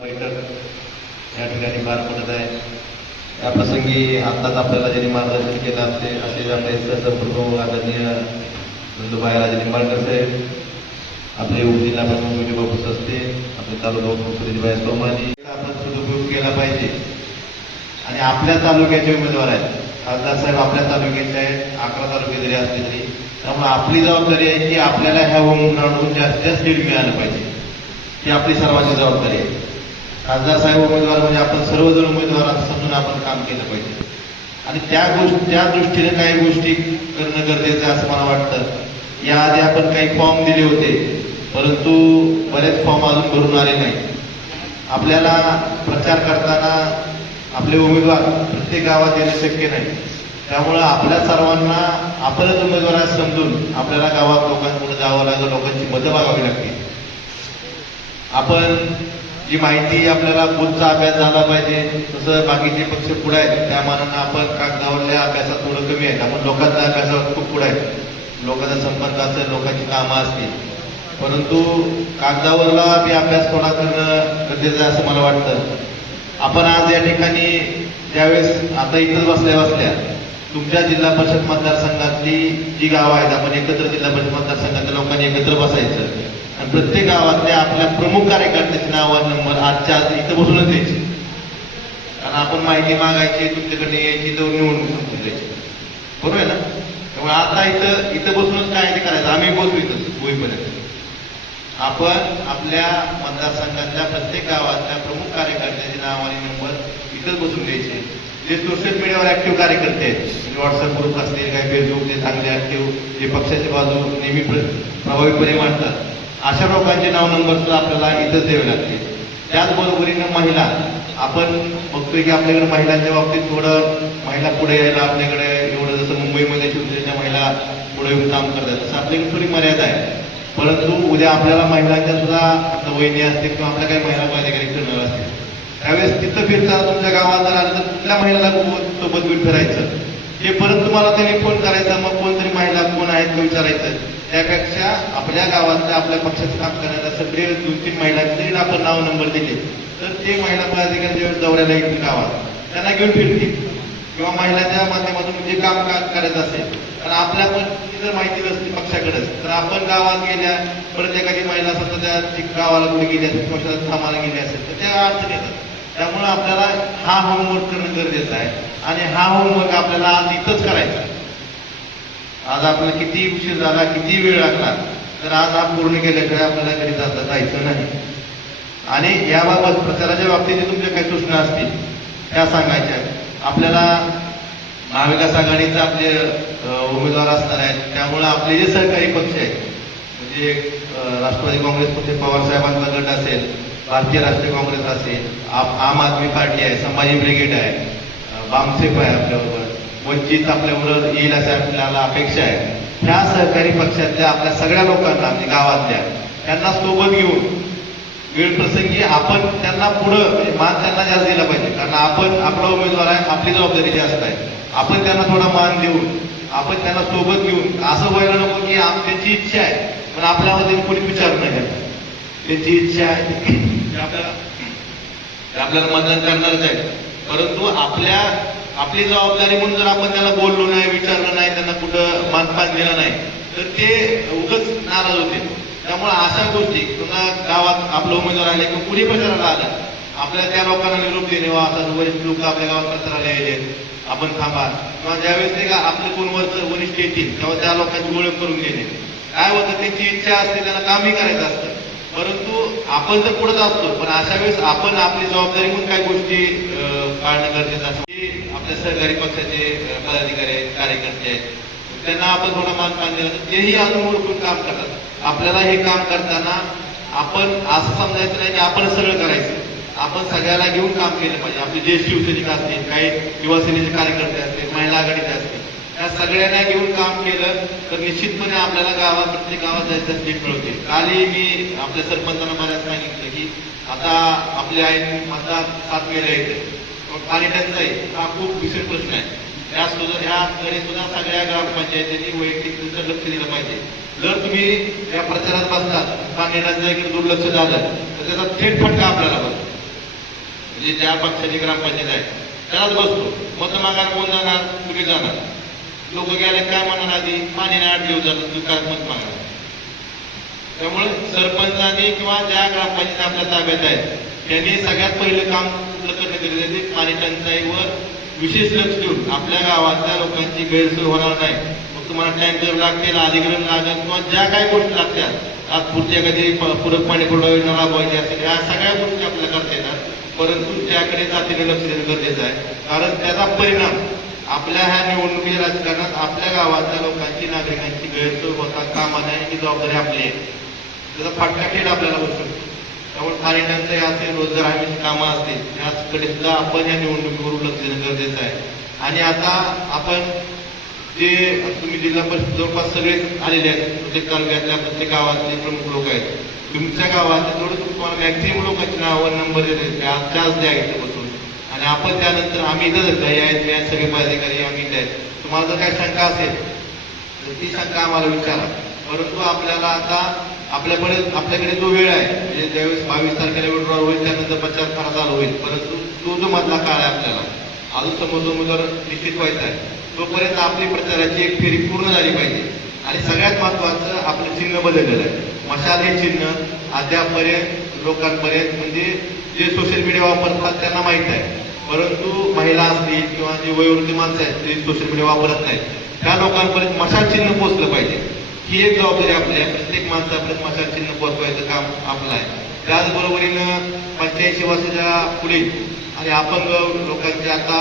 बैठक या ठिकाणी पार पडत आहे. या प्रसंगी आत्ताच आपल्याला ज्यांनी मार्गदर्शन केलं असते असे आपले सहसंप्रभू आदरणीय नंदुबाई राजे निंबाळकर साहेब आपले उपजिल्हा प्रमुख विजयबाबू सस्ते आपले तालुका प्रमुख सुरेशभाई सोमानी. आपण सदुपयोग केला पाहिजे. आणि आपल्या तालुक्याचे उमेदवार आहेत. खासदार साहेब आपल्या तालुक्याचे आहेत. अकरा तालुके जरी असले तरी. त्यामुळे आपली जबाबदारी आहे की आपल्याला ह्या ग्राउंडून जास्तीत जास्त लीड मिळालं पाहिजे. ही आपली सर्वांची जबाबदारी आहे. खासदार साहेब उमेदवार म्हणजे आपण सर्वजण उमेदवार समजून आपण काम केलं पाहिजे. आणि त्या गोष्टी त्या दृष्टीने काही गोष्टी करणं गरजेचं आहे असं मला वाटतं. याआधी आपण काही फॉर्म दिले होते परंतु बरेच फॉर्म अजून भरून आले नाही आपल्याला प्रचार करताना आपले उमेदवार प्रत्येक गावात येणे शक्य नाही. त्यामुळं आपल्या सर्वांना आपणच उमेदवार समजून आपल्याला गावात लोकांपुढे जावं लागेल लोकांची मतं मागावी लागतील. आपण जी माहिती आपल्याला बुथचा अभ्यास झाला पाहिजे तसं बाकीचे पक्ष पुढे आहेत. त्या मानानं आपण कागदावरल्या अभ्यासात थोडं कमी आहेत. आपण लोकांच्या अभ्यासावर खूप पुढे आहेत. लोकांचा संपर्क असेल लोकांची कामं असतील. परंतु कागदावरला बी अभ्यास थोडा करणं गरजेचं आहे असं मला वाटतं. आपण आज या ठिकाणी ज्यावेळेस आता इथंच बसल्या बसल्या तुमच्या जिल्हा परिषद मतदारसंघातली जी गावं आहेत आपण एकत्र जिल्हा परिषद मतदारसंघातल्या लोकांनी एकत्र बसायचं. प्रत्येक गावातल्या आपल्या प्रमुख कार्यकर्त्याचे नाव नंबर आजच्या आज इथं बसूनच द्यायचे. कारण आपण माहिती मागायची तुमच्याकडे यायची तर निवडणूक समजून द्यायची बरोबर आहे ना? त्यामुळे आता इथं इथं बसूनच काय ते करायचं? आम्ही बसू इथं होईपर्यंत. आपण आपल्या मतदारसंघातल्या प्रत्येक गावातल्या प्रमुख कार्यकर्त्याचे नाव आणि नंबर इथंच बसून द्यायचे. जे सोशल मीडियावर ऍक्टिव्ह कार्यकर्ते आहेत म्हणजे व्हॉट्सअप ग्रुप असतील काही फेसबुक ते चांगले ऍक्टिव्ह जे पक्षाची बाजू नेहमी प्रभावीपणे मांडतात. अशा लोकांचे नाव नंबर सुद्धा आपल्याला इथंच द्यावे लागतील त्याचबरोबरीनं महिला आपण बघतोय की आपल्याकडे महिलांच्या बाबतीत थोडं महिला पुढे यायला आपल्याकडे एवढं जसं मुंबईमध्ये शिवसेनेच्या महिला पुढे येऊन काम करतात तसं आपल्याकडे थोडी मर्यादा आहे. परंतु उद्या आपल्याला महिलांच्या सुद्धा वहिनी असतील किंवा आपल्या काही महिला पदाधिकारी करणार असतील. त्यावेळेस तिथं फिरताना तुमच्या गावात जर आलं तर कुठल्या महिलाला सोबत- सोबत फिरायचं? हे परत तुम्हाला त्यांनी फोन करायचा मग कोणतरी महिला कोण आहेत ते विचारायचं? त्यापेक्षा आपल्या गावातल्या आपल्या पक्षाचं काम करणाऱ्या सगळे दोन तीन महिलांचे आपण नाव नंबर दिले. तर ते महिला पदाधिकारी ज्यावेळेस दौऱ्याला येतील गावात. त्यांना घेऊन फिरतील. किंवा महिलांच्या माध्यमातून जे काम का- करायचं असेल. तर आपल्या पण ती जर माहिती नसते पक्षाकडेच तर आपण गावात गेल्या परत एखादी महिला समजा त्या गावाला कुठे गेली असेल किंवा शेतात कामाला गेली असेल तर त्या अडचण येतात. त्यामुळे आपल्याला हा होमवर्क करणं गरजेचं आहे. आणि हा होमवर्क आपल्याला आज इथंच करायचा आहे. आज आपल्याला किती उशीर झाला किती वेळ लागला तर आज हा पूर्ण केल्याशिवाय आपल्याला घरी जाता जायचं नाही. आणि याबाबत प्रचाराच्या बाबतीत तुमच्या काही सूचना असतील त्या सांगायच्या. आपल्याला महाविकास आघाडीचे आपले उमेदवार असणार आहेत त्यामुळं आपले जे सहकारी पक्ष आहेत म्हणजे राष्ट्रवादी काँग्रेस पक्ष पवारसाहेबांचा गट असेल भारतीय राष्ट्रीय काँग्रेस असेल आम आदमी पार्टी आहे संभाजी ब्रिगेड आहे बामसेफ आहे आपल्याबरोबर. वंचित आपल्याबरोबर येईल असे आपल्याला अपेक्षा आहे. ह्या सहकारी पक्षातल्या आपल्या सगळ्या लोकांना म्हणजे गावातल्या त्यांना सोबत घेऊन वेळ प्रसंगी आपण त्यांना पुढं म्हणजे मान त्यांना जास्त दिला पाहिजे. कारण आपण आपला उमेदवार आहे आपली जबाबदारी जास्त आहे. आपण त्यांना थोडा मान देऊन आपण त्यांना सोबत घेऊन असं व्हायला नको की आप- त्यांची इच्छा आहे पण आपल्यामध्ये कोणी विचार नाही करत. त्यांची इच्छा आहे. आपल्याला आपल्याला मतदान करणारच आहे. परंतु आपल्या आपली जबाबदारी म्हणून जर आपण त्याला बोललो नाही विचारलं नाही त्यांना कुठं मानपान दिलं नाही तर ते उगच नाराज होते त्यामुळे अशा गोष्टी पुन्हा गावात आपलं उमेदवार आले किंवा पुढे प्रचाराला आलं आपल्या त्या लोकांना निरोप देणे वा असं वरिष्ठ लोक आपल्या गावात प्रचाराला यायचे आपण थांबा. किंवा ज्यावेळेस ते का आपले कोण वरच वरिष्ठ येतील तेव्हा त्या लोकांची ओळख करून घेणे काय होतं त्यांची इच्छा असते त्यांना कामही करायचं असतं. परंतु आपण तर पुढे असतो पण अशा वेळेस आपण आपली जबाबदारी म्हणून काही गोष्टी पाळणं गरजेचं असतं. आपल्या सहकारी पक्षाचे पदाधिकारी आहेत कार्यकर्ते आहेत. त्यांना आपण थोडा मान पान दिला तेही अजून ओळखून काम करतात. आपल्याला हे काम करताना आपण असं समजायचं नाही की आपण सगळं करायचं. आपण सगळ्याला घेऊन काम केलं पाहिजे. आपले ज्येष्ठ शिवसैनिक असतील काही युवासेनेचे कार्यकर्ते असतील महिला आघाडीचे असतील या सगळ्यांना घेऊन काम केलं तर निश्चितपणे आपल्याला गावात प्रत्येक गावात जायचं सीट मिळवते कालही मी आपल्या सरपंचांना बऱ्याच सांगितलं की आता आपले आहे मतदार सात गेले पाणी टंचाई हा खूप विशेष प्रश्न आहे. या सुद्धा ह्याकडे सुद्धा सगळ्या ग्रामपंचायतींनी वैयक्तिक लक्ष दिलं पाहिजे. जर तुम्ही या प्रचारात बसतात पाणी टंचाईकडे दुर्लक्ष झालं तर त्याचा थेट फटका आपल्याला बसतो. म्हणजे ज्या पक्षाची ग्रामपंचायत आहे त्यालाच बसतो. मत मागायला कोण जाणार? तुम्ही जाणार? लोक गेले काय म्हणणार आधी? पाणी नाही आठ दिवस झालं तू काय मत मागणार त्यामुळे सरपंचांनी किंवा ज्या ग्रामपंचायत आपल्या ताब्यात आहेत त्यांनी सगळ्यात पहिलं काम कुठलं करणं गरजेचे पाणी टंचाईवर विशेष लक्ष देऊन आपल्या गावातल्या लोकांची गैरसोय होणार नाही. मग तुम्हाला टँकर लागतील अधिग्रहण लागेल किंवा ज्या काही गोष्टी लागतात आज पुढच्या कधी पूरक पाणी पुरवठा योजना राबवायची असेल या सगळ्या गोष्टी आपल्याला करता येतात. परंतु त्याकडे जातीने लक्ष देणं गरजेचं आहे. कारण त्याचा परिणाम आपल्या ह्या निवडणुकीच्या राजकारणात आपल्या गावातल्या लोकांची नागरिकांची गैरसोय होता कामा ही जबाबदारी आपली आहे. त्याचा फाटका खेळ आपल्याला होऊ शकतो त्यामुळे पाणी टंचाई असेल रोजगार हमीची कामं असतील. याकडे सुद्धा आपण या निवडणुकीवर लक्ष देणं गरजेचं आहे. आणि आता आपण जे तुम्ही जिल्हा परिषद जवळपास सगळे आलेले आहेत प्रत्येक तालुक्यातल्या प्रत्येक गावातले प्रमुख लोक आहेत. तुमच्या गावात थोडं तुम्हाला मॅक्झिमम लोकांची नावं नंबर देते त्याच द्या इथे बसून. आणि आपण त्यानंतर आम्ही इथं काही आहेत. मी आहेत, सगळे पदाधिकारी आम्ही इथे आहेत. तुम्हाला जर काही शंका असेल तर ती शंका आम्हाला विचारा. परंतु आपल्याला आता आपल्याकडे आपल्याकडे जो वेळ आहे म्हणजे ज्यावेळेस बावीस तारखेला विड्रॉल होईल त्यानंतर प्रचार फार चालू होईल. परंतु तो जो मधला काळ आहे आपल्याला अजून समोर निश्चित व्हायचा आहे. तोपर्यंत आपली प्रचाराची एक फेरी पूर्ण झाली पाहिजे. आणि सगळ्यात महत्वाचं आपलं चिन्ह बदललेलं आहे. मशाल हे चिन्ह अद्यापर्यंत लोकांपर्यंत म्हणजे जे सोशल मीडिया वापरतात त्यांना माहीत आहे. परंतु महिला असतील किंवा जे वयोवृद्ध माणसं आहेत ते सोशल मीडिया वापरत नाहीत. त्या लोकांपर्यंत मशाल चिन्ह पोचलं पाहिजे. ही एक जबाबदारी आपली आहे. प्रत्येक माणसापर्यंत मशाल चिन्ह पोहोचवायचं काम आपलं आहे. त्याचबरोबरीनं पंच्याऐंशी वर्षाच्या पुढे आणि अपंग लोकांचे आता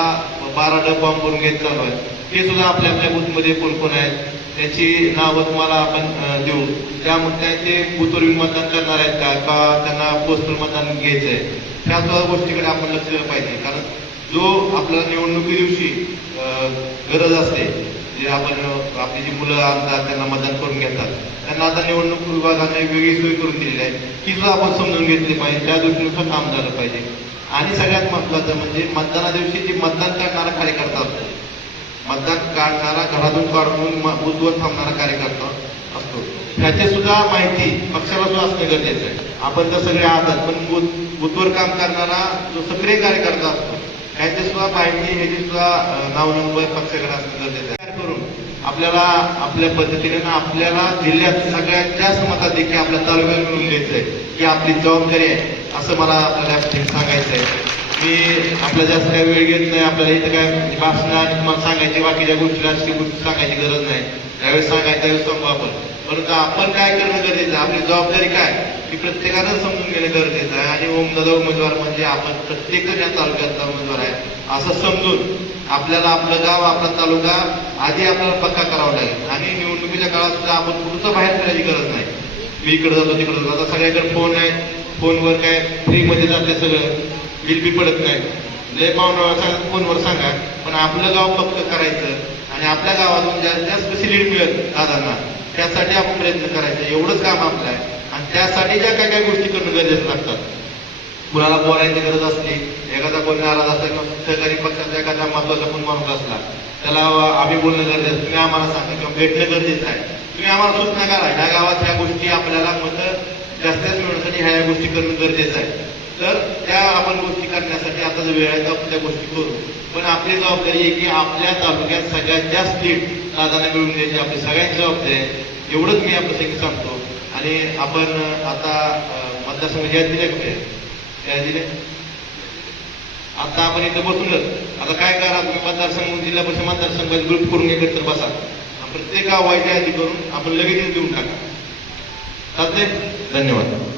बारा डब फॉर्म भरून घेत चालू आहे ते सुद्धा आपल्या आपल्या बूथमध्ये कोण कोण आहेत? त्याची नावं तुम्हाला आपण देऊ. त्यामुळे ते बूथवर मतदान करणार आहेत का? का त्यांना पोस्टवर मतदान घ्यायचं आहे? त्या सुद्धा गोष्टीकडे आपण लक्ष दिलं पाहिजे. कारण जो आपल्याला निवडणुकी दिवशी गरज असते जे आपण आपली जी मुलं आणतात त्यांना मतदान करून घेतात. त्यांना आता निवडणूक विभागाने वेगळी सोय करून दिलेली आहे. ती सुद्धा आपण समजून घेतली पाहिजे. त्या दृष्टीनुसार काम झालं पाहिजे. आणि सगळ्यात महत्वाचं म्हणजे मतदाना दिवशी जे मतदान करणारा कार्यकर्ता असतो. मतदान काढणारा घरातून काढून म- थांबणारा कार्यकर्ता असतो. ह्याची सुद्धा माहिती पक्षाला सुद्धा असणं गरजेचं आहे. आपण तर सगळे आहात पण बूथ बूथवर काम करणारा जो सक्रिय कार्यकर्ता असतो ह्याची सुद्धा माहिती ह्याची सुद्धा नाव नंबर पक्षाकडे असणं गरजेचं आहे. करून आपल्याला आपल्या पद्धतीने ना आपल्याला जिल्ह्यात सगळ्यात जास्त मताधिक्य आपल्या तालुक्यात मिळून द्यायचंय की आपली जबाबदारी आहे असं मला आपल्याला सांगायचंय सांगायचं आहे मी आपला जास्त काही वेळ घेत नाही आपल्याला इथं काय भाषण आणि तुम्हाला सांगायची बाकीच्या गोष्टी राजकीय गोष्टी सांगायची गरज नाही. त्यावेळेस सांगायचं त्यावेळेस सांगू आपण. परंतु आपण काय करणं गरजेचं आहे? आपली जबाबदारी काय? की प्रत्येकानं समजून घेणं गरजेचं आहे. आणि ओमदादा उमेदवार म्हणजे आपण प्रत्येकजण या तालुक्यातला उमेदवार आहे असं समजून आपल्याला आपलं गाव आपला तालुका आधी आपल्याला पक्का करावा लागेल. आणि निवडणुकीच्या काळात सुद्धा आपण कुठं बाहेर फिरायची गरज नाही. मी इकडे जातो तिकडे जातो. आता सगळ्याकडे फोन आहे फोनवर काय फ्रीमध्ये जाते सगळं. बिल बी पडत नाही. लय पाहुणा सांगा फोनवर सांगा. पण आपलं गाव पक्क करायचं आणि आपल्या गावातून जास्त जास्त फॅसिलिटी मिळत दादांना त्यासाठी आपण प्रयत्न करायचा. एवढंच काम आपलं आहे. आणि त्यासाठी ज्या काय काय गोष्टी करणं गरजेचं लागतात. कुणाला बोलायची गरज असली एखादा कोणी नाराज असला किंवा सहकारी पक्षाचा एखादा महत्त्वाचा कोण माणूस असला त्याला आम्ही बोलणं गरजेचं तुम्ही आम्हाला सांगा किंवा भेटणं गरजेचं आहे. तुम्ही आम्हाला सूचना करा. ह्या गावात ह्या गोष्टी आपल्याला मतं जास्त मिळवण्यासाठी ह्या गोष्टी करणं गरजेचं आहे. तर त्या आपण गोष्टी करण्यासाठी आता जो वेळ आहे तर आपण त्या गोष्टी करू. पण आपली जबाबदारी आहे की आपल्या तालुक्यात सगळ्यात जास्त लीड दादाने मिळवून द्यायची आपली सगळ्यांची जबाबदारी आहे. एवढंच मी आपलं सगळं सांगतो. आणि आपण आता मतदारसंघ या दिल्या कुठे दिले आता आपण इथं बसूनच आता काय करा तुम्ही? मतदारसंघ जिल्हा परिषद मतदारसंघात ग्रुप करून एकत्र बसा. आणि प्रत्येक गाव व्हायच्या आधी करून आपण लगेच देऊन टाका. चालते धन्यवाद.